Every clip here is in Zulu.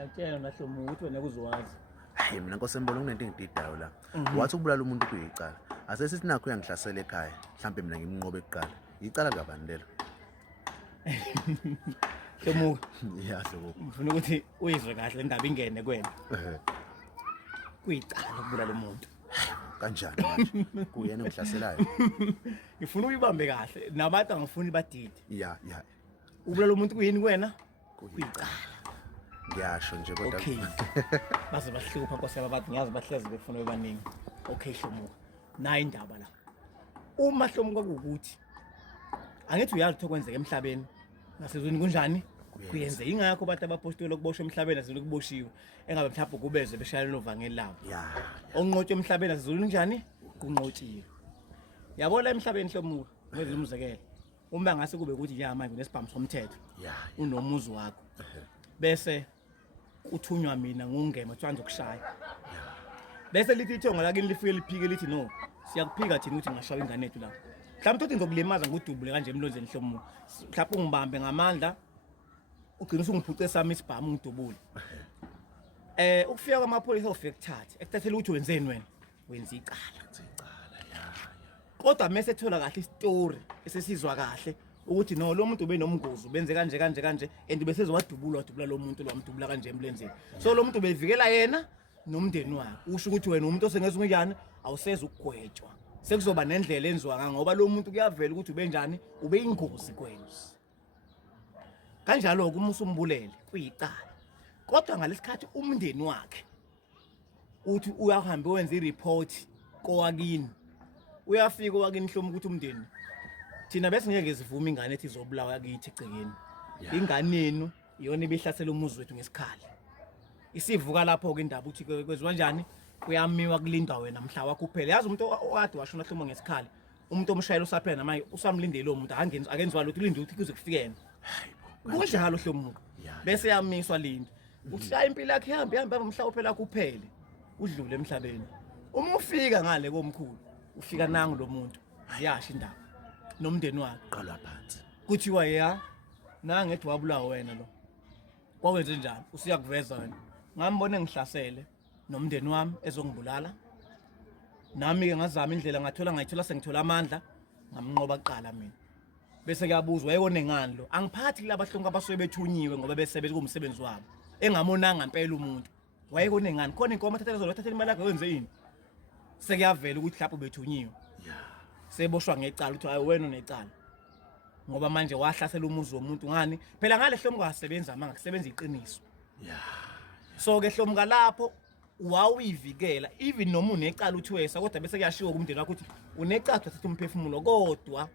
Ngiyakutshela nahlomo ukuthi wena kuzowazi. Hayi mina nkosembolo kunento engididayo la. Wathi ukubulala umuntu kuyicala. Ase sithi nakho uyangihlasela ekhaya. Mhlambe mina ngimnqobe ekuqala. Icala likabani lelo? Hlomo, Yeah, hlobo. ngifuna ukuthi uyizwe kahle indaba ingene kuwena. Kuyicala ukubulala umuntu. Kanjani manje? Kuyena ongihlaselayo. Ngifuna uyibambe kahle. Nabantu angifuni badide. Yeah. Ukubulala umuntu kuyini kuwena? Kuyicala. Ngiyasho nje kodwa. Okay. Baze bahlupha nkosela abantu ngiyazi bahlezi befuna bebaningi. Okay Hlomo. Nayi indaba la. Uma Hlomo kwakukuthi angithi uyazi ukuthi kwenzeka emhlabeni nasezweni kunjani? Kuyenze ingakho abantu abapostoli okuboshwa emhlabeni nasezweni kuboshiwe. Engabe mhlawumbe kubeze beshayela lovangeli labo. Yeah. Onqotshwe emhlabeni nasezweni kunjani? Kunqotshiwe. Yabona emhlabeni Hlomo, wenza umzekelo. Uma ngase kube ukuthi nje manje unesibhamu somthetho. Yeah. Unomuzi wakho. Bese uthunywa mina ngungema tshwanza ukushaya. Bese lithi ithonga lakini lifike liphike lithi no siyakuphika thina ukuthi ngashaya ingane yethu la. Mhlawumbe uthi ngizokulimaza ngudubule kanje emlonzeni Hlomo. Mhlawumbe ungibambe ngamandla ugcina usungiphuce sami isibhamu ngidubule. Ukufika kwamapholisa ufike kuthathe. Ekuthathela ukuthi wenzeni wena? Wenza icala. Yeah. Kodwa mase ethola kahle istory esesizwa kahle ukuthi no lo muntu ubenomngozi benze kanje and bese wadubula lo muntu lo wamdubula kanje emlenzeni. So lo muntu bevikela yena nomndeni wakhe. Usho ukuthi wena umuntu osengeza unjani awuseze ukugwetshwa. Sekuzoba nendlela enziwa ngoba lo muntu kuyavela ukuthi ubenjani ube ingozi kwena. Kanjalo kuma usumbulele kuyicala. Kodwa ngalesikhathi umndeni wakhe uthi uyahambe wenza ireport kowakini. Uyafika owakini Hlomo ukuthi umndeni thina bese ngeke sivume ingane ethi izobulawa kithi egcekeni. Ingane yenu iyona ibihlasela umuzi wethu ngesikhali. Isivuka lapho ke indaba uthi kweziwa kanjani kuyamiwa kulindwa wena mhla wakho kuphela. Yazi umuntu okade washona Hlomo ngesikhali. Umuntu omshayela usaphela namaye usamlindele lo muntu akenziwa lutho ulinde ukuthi kuze kufikene. Kunjalo Hlomo. Bese yamiswa lindo. Ushaya impilo yakhe ihamba mhla phela kuphele. Udlule emhlabeni. Uma ufika ngale komkhulu ufika nangu lo muntu. Ayasho indaba. Nomndeni wakhe Qalwa phansi. kuthiwa ya nangethi wabulawa wena lo kwawenze njani usiyakuveza wena ngambone ngihlasele nomndeni wami ezongibulala nami ke ngazama indlela ngayithola sengithola amandla ngamnqoba kuqala mina bese kuyabuzwa yekone ngani lo angiphathi laba hlonke abasuke bethunyiwe ngoba besebenza kumsebenzi wabo engamonanga impela umuntu wayekone ngani khona inkomo thathela imali yakhe wenze yini sekuyavela ukuthi lapho bethunyiwe seboshwa ngecala uthi hayi wena unecala ngoba manje wahlasela umuzi womuntu ngani phela ngale Hlomo kwasebenza manga kusebenza iqiniso so ke Hlomo lapho wawuyivikela even noma unecala uthi wesa kodwa bese kuyashiwo kumndeni wakho ukuthi unecala thatha umphefumulo kodwa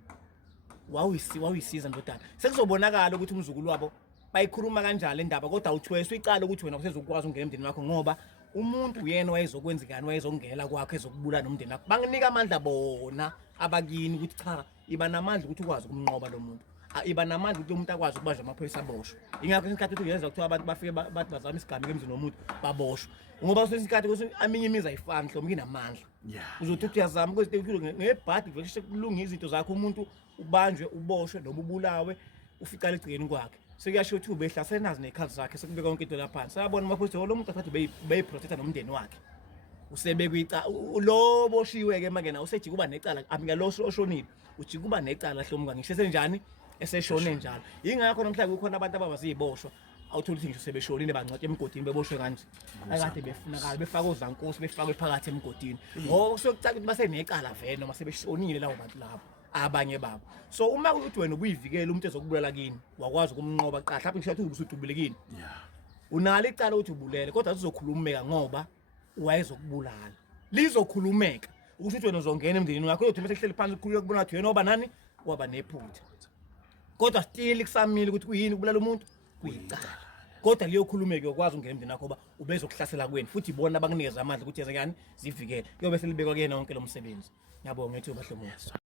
wawuyisiza ndodana sekuzobonakala ukuthi umzukulu wabo bayikhuluma kanjalo indaba kodwa uthweswa icala ukuthi wena usezokwazi ungena emndeni wakho ngoba umuntu uyena wayezokwenzekani wayezongela kwakhe ezokubulala nomndeni wakho banginika amandla bona abakini ukuthi cha iba namandla ukuthi ukwazi ukumnqoba lo muntu iba namandla ukuthi umuntu akwazi ukubanjwa amaphoyisa aboshwe ingakho isikhathi ukuthi uyenza ukuthi abantu bafike bathi bazama isigameko emzini womuntu baboshwe ngoba usesikhathi ukuthi aminye imizi ayifani Hlomo kinamandla uzothi uyazama ukuthi ngebhadi vele kulunga izinto zakho umuntu ubanjwe uboshwe noma ubulawe uficala egcikeni kwakhe sekuyasho ukuthi ubehlasela nazi nekhali zakhe sekubeka konke into lapha sayabona amaphoyisa lo muntu athi beyiprotecta nomndeni wakhe usebekwica lo boshiwe ke manje na usejika kuba necala amika lo oshonile ujika kuba necala Hlomo ngisho senjani eseshone njalo ingakho namhlanje kukhona abantu ababaziboshwa awuthola ukuthi ngisho sebeshonile bancwatshe emgodini beboshwe kanje akade befunakala befaka ozankosi befakwe phakathi emgodini ngoba sokucala ukuthi basenecala vele noma sebeshonile lawo bantu labo abanye babo so uma uthi wena ubuyivikela umuntu ezokubulala kini wakwazi ukumnqoba qala lapho ngisho ukuthi ubusudubulekini unalo icala ukuthi ubulele kodwa uzokhulumeka ngoba wayezokubulala lizokhulumeka ukuthi wena uzongena emndenini wakho uyothi bese kuhleli phansi ukukhuleka kubona ukuthi wena oba nani waba nephutha kodwa still kusamile ukuthi kuyini ukubulala umuntu kuyicala kodwa liyokhulumeka ukwazi ungena emndenini wakho ngoba ubezokuhlasela kuwena futhi ibona bakunikeza amandla ukuthi yenze kanjani zivikele kuyobe selibekwa kuyena wonke lo msebenzi ngiyabonga ethuba Hlomo.